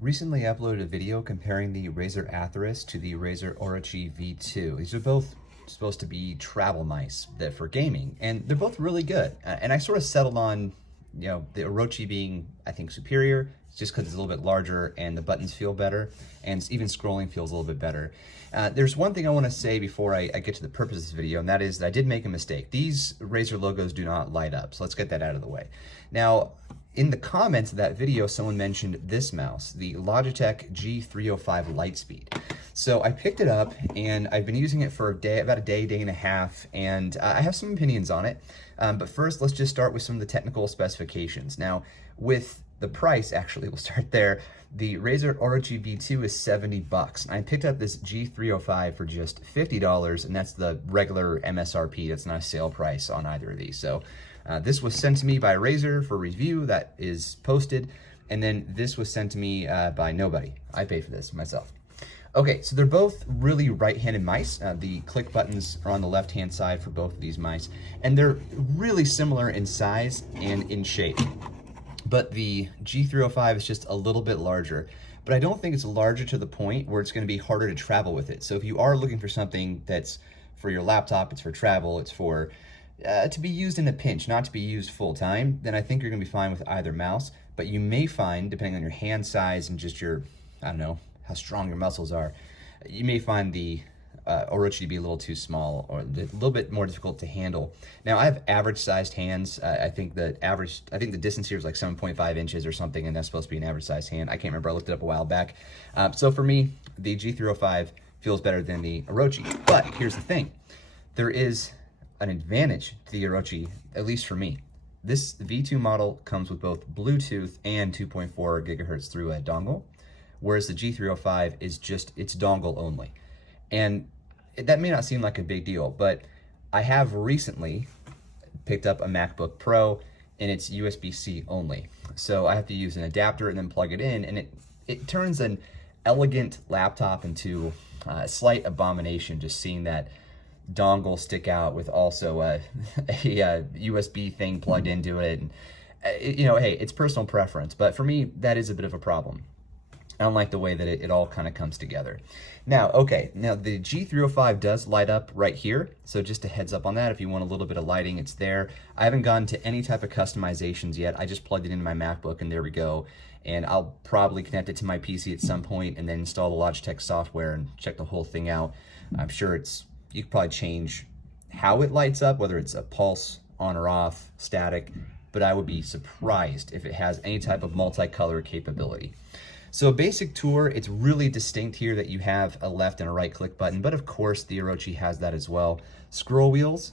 Recently uploaded a video comparing the Razer Atheros to the Razer Orochi V2. These are both supposed to be travel mice that for gaming, and they're both really good. And I sort of settled on, the Orochi being, I think, superior, just because it's a little bit larger and the buttons feel better, and even scrolling feels a little bit better. There's one thing I want to say before I get to the purpose of this video, and that is that I did make a mistake. These Razer logos do not light up, so let's get that out of the way. Now, in the comments of that video, someone mentioned this mouse, the Logitech G305 Lightspeed. So I picked it up and I've been using it for about a day and a half, and I have some opinions on it. But first, let's just start with some of the technical specifications. Now, with the price, actually, we'll start there. The Razer Orochi V2 is $70. I picked up this G305 for just $50, and that's the regular MSRP. That's not a sale price on either of these. So this was sent to me by Razer for review. That is posted. And then this was sent to me by nobody. I paid for this myself. Okay, so they're both really right-handed mice. The click buttons are on the left-hand side for both of these mice. And they're really similar in size and in shape. But the G305 is just a little bit larger. But I don't think it's larger to the point where it's going to be harder to travel with it. So if you are looking for something that's for your laptop, it's for travel, it's for to be used in a pinch, not to be used full time, then I think you're gonna be fine with either mouse. But you may find, depending on your hand size and just your, I don't know, how strong your muscles are, you may find the Orochi to be a little too small or a little bit more difficult to handle. Now, I have average sized hands. I think the distance here is like 7.5 inches or something, and that's supposed to be an average sized hand. I can't remember, I looked it up a while back. So for me, the G305 feels better than the Orochi. But here's the thing, there is an advantage to the Orochi, at least for me. This V2 model comes with both Bluetooth and 2.4 gigahertz through a dongle, whereas the G305 is just, it's dongle only. And that may not seem like a big deal, but I have recently picked up a MacBook Pro and it's USB-C only. So I have to use an adapter and then plug it in, and it turns an elegant laptop into a slight abomination, just seeing that dongle stick out with also a USB thing plugged into it. And, hey, it's personal preference, but for me, that is a bit of a problem. I don't like the way that it all kind of comes together. Now, the G305 does light up right here, so just a heads up on that. If you want a little bit of lighting, it's there. I haven't gone to any type of customizations yet. I just plugged it into my MacBook, and there we go. And I'll probably connect it to my PC at some point and then install the Logitech software and check the whole thing out. I'm sure you could probably change how it lights up, whether it's a pulse, on or off, static, but I would be surprised if it has any type of multicolor capability. So basic tour, it's really distinct here that you have a left and a right click button, but of course the Orochi has that as well. Scroll wheels,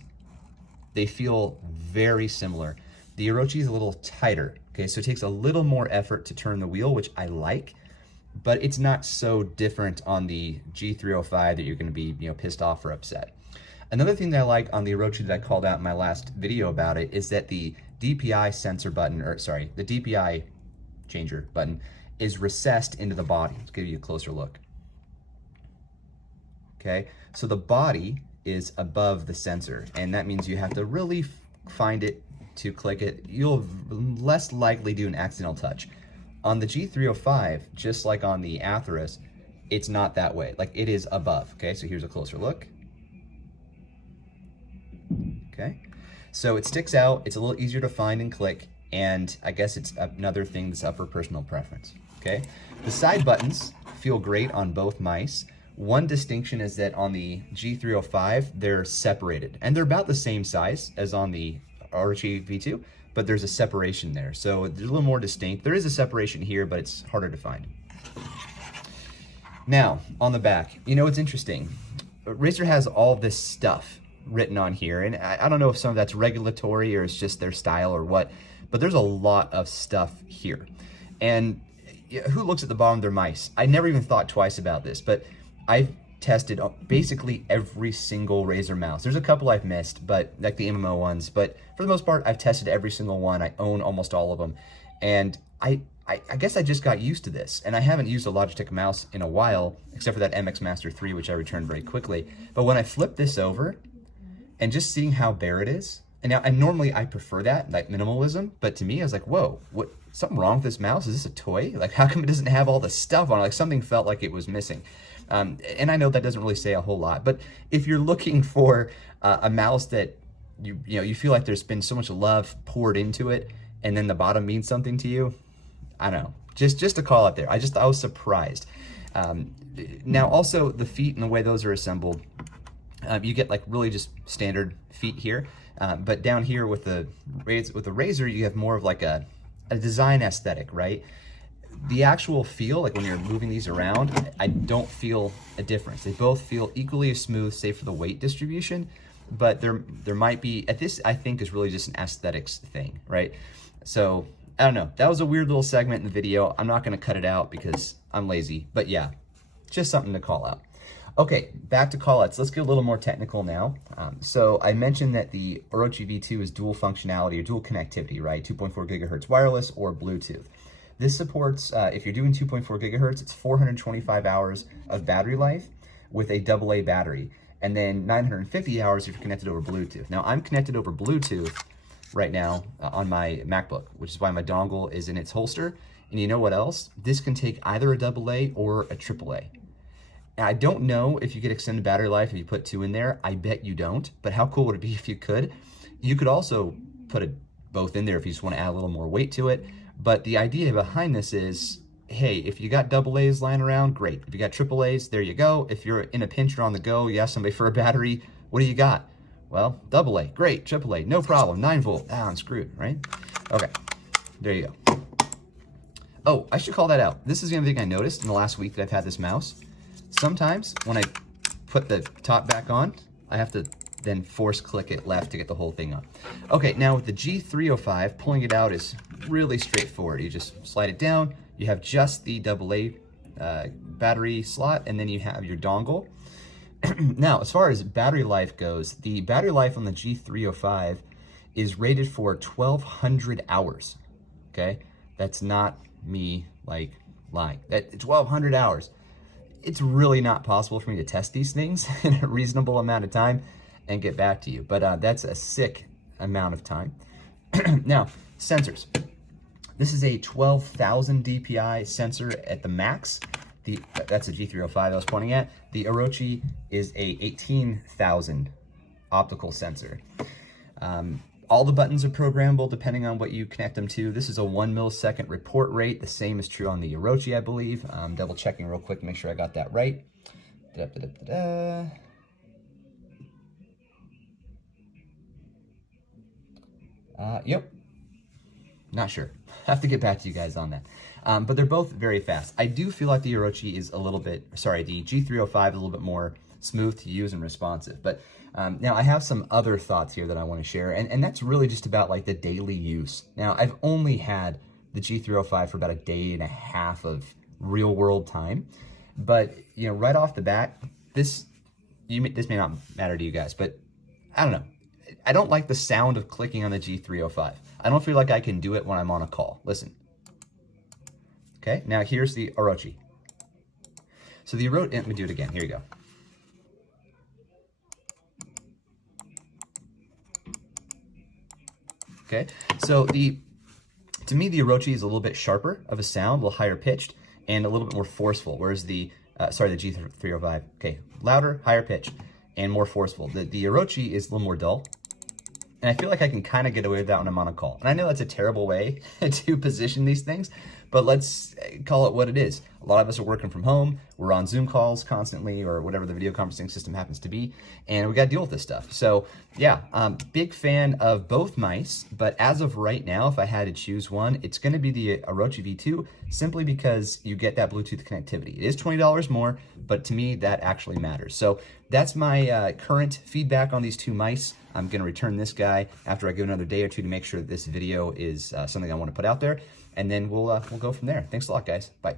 they feel very similar. The Orochi is a little tighter, okay? So it takes a little more effort to turn the wheel, which I like, but it's not so different on the G305 that you're gonna be, pissed off or upset. Another thing that I like on the Orochi that I called out in my last video about it is that the DPI sensor button, the DPI changer button is recessed into the body. Let's give you a closer look. Okay, so the body is above the sensor, and that means you have to really find it to click it. You'll less likely do an accidental touch. On the G305, just like on the Atheros, it's not that way. Like, it is above, okay? So here's a closer look. Okay, so it sticks out, it's a little easier to find and click, and I guess it's another thing that's up for personal preference, okay? The side buttons feel great on both mice. One distinction is that on the G305, they're separated, and they're about the same size as on the Orochi V2, but there's a separation there. So they're a little more distinct. There is a separation here, but it's harder to find. Now, on the back, it's interesting. Razer has all this stuff written on here, and I don't know if some of that's regulatory or it's just their style or what, but there's a lot of stuff here. And who looks at the bottom of their mice? I never even thought twice about this, but I've tested basically every single Razer mouse. There's a couple I've missed, but like the MMO ones, but for the most part, I've tested every single one. I own almost all of them. And I guess I just got used to this, and I haven't used a Logitech mouse in a while, except for that MX Master 3, which I returned very quickly. But when I flip this over, and just seeing how bare it is, And normally I prefer that, like minimalism, but to me, I was like, whoa, what, something wrong with this mouse? Is this a toy? Like, how come it doesn't have all the stuff on it? Like, something felt like it was missing. And I know that doesn't really say a whole lot, but if you're looking for a mouse that you feel like there's been so much love poured into it, and then the bottom means something to you, I don't know, just a call out there. I was surprised. Now also the feet and the way those are assembled, you get like really just standard feet here, but down here with the Razer, you have more of like a design aesthetic, right? The actual feel, like when you're moving these around, I don't feel a difference. They both feel equally as smooth, save for the weight distribution, but there might be, this I think is really just an aesthetics thing, right? So I don't know, that was a weird little segment in the video. I'm not gonna cut it out because I'm lazy, but yeah, just something to call out. Okay, back to callouts. Let's get a little more technical now. So I mentioned that the Orochi V2 is dual functionality or dual connectivity, right? 2.4 gigahertz wireless or Bluetooth. This supports, if you're doing 2.4 gigahertz, it's 425 hours of battery life with a AA battery, and then 950 hours if you're connected over Bluetooth. Now I'm connected over Bluetooth right now on my MacBook, which is why my dongle is in its holster. And you know what else? This can take either a AA or a AAA. I don't know if you get extended battery life if you put 2 in there. I bet you don't, but how cool would it be if you could? You could also put both in there if you just want to add a little more weight to it. But the idea behind this is, hey, if you got AA's lying around, great. If you got AAA's, there you go. If you're in a pinch or on the go, you ask somebody for a battery, what do you got? Well, AA, great, AAA, no problem, 9 volt, I'm screwed, right? Okay, there you go. Oh, I should call that out. This is the other thing I noticed in the last week that I've had this mouse. Sometimes when I put the top back on, I have to then force click it left to get the whole thing up. Okay, now with the G305, pulling it out is really straightforward. You just slide it down, you have just the AA battery slot, and then you have your dongle. Now, as far as battery life goes, the battery life on the G305 is rated for 1,200 hours, okay? That's not me, like, lying. That's 1,200 hours. It's really not possible for me to test these things in a reasonable amount of time and get back to you, but that's a sick amount of time. Now, sensors. This is a 12,000 DPI sensor at the max. That's a G305 I was pointing at. The Orochi is a 18,000 optical sensor. All the buttons are programmable depending on what you connect them to. This is a 1 millisecond report rate. The same is true on the Orochi, I believe. Double checking real quick to make sure I got that right. Yep. Not sure. Have to get back to you guys on that. But they're both very fast. I do feel like the Orochi is a little bit, sorry, the G305 is a little bit more smooth to use and responsive. But now I have some other thoughts here that I want to share, and that's really just about like the daily use. Now I've only had the G305 for about a day and a half of real world time, but you know, right off the bat, this may not matter to you guys, but I don't know. I don't like the sound of clicking on the G305. I don't feel like I can do it when I'm on a call. Listen. Okay, now here's the Orochi. So the Orochi, let me do it again. Here you go. Okay, so to me, the Orochi is a little bit sharper of a sound, a little higher pitched, and a little bit more forceful, whereas the G305, okay, louder, higher pitched, and more forceful. The Orochi is a little more dull, and I feel like I can kind of get away with that when I'm on a call. And I know that's a terrible way to position these things, but let's call it what it is. A lot of us are working from home. We're on Zoom calls constantly or whatever the video conferencing system happens to be, and we got to deal with this stuff. So yeah, big fan of both mice, but as of right now, if I had to choose one, it's going to be the Orochi V2, simply because you get that Bluetooth connectivity. It is $20 more, but to me, that actually matters. So that's my current feedback on these two mice. I'm going to return this guy after I go another day or two to make sure that this video is something I want to put out there. And then we'll go from there. Thanks a lot, guys. Bye.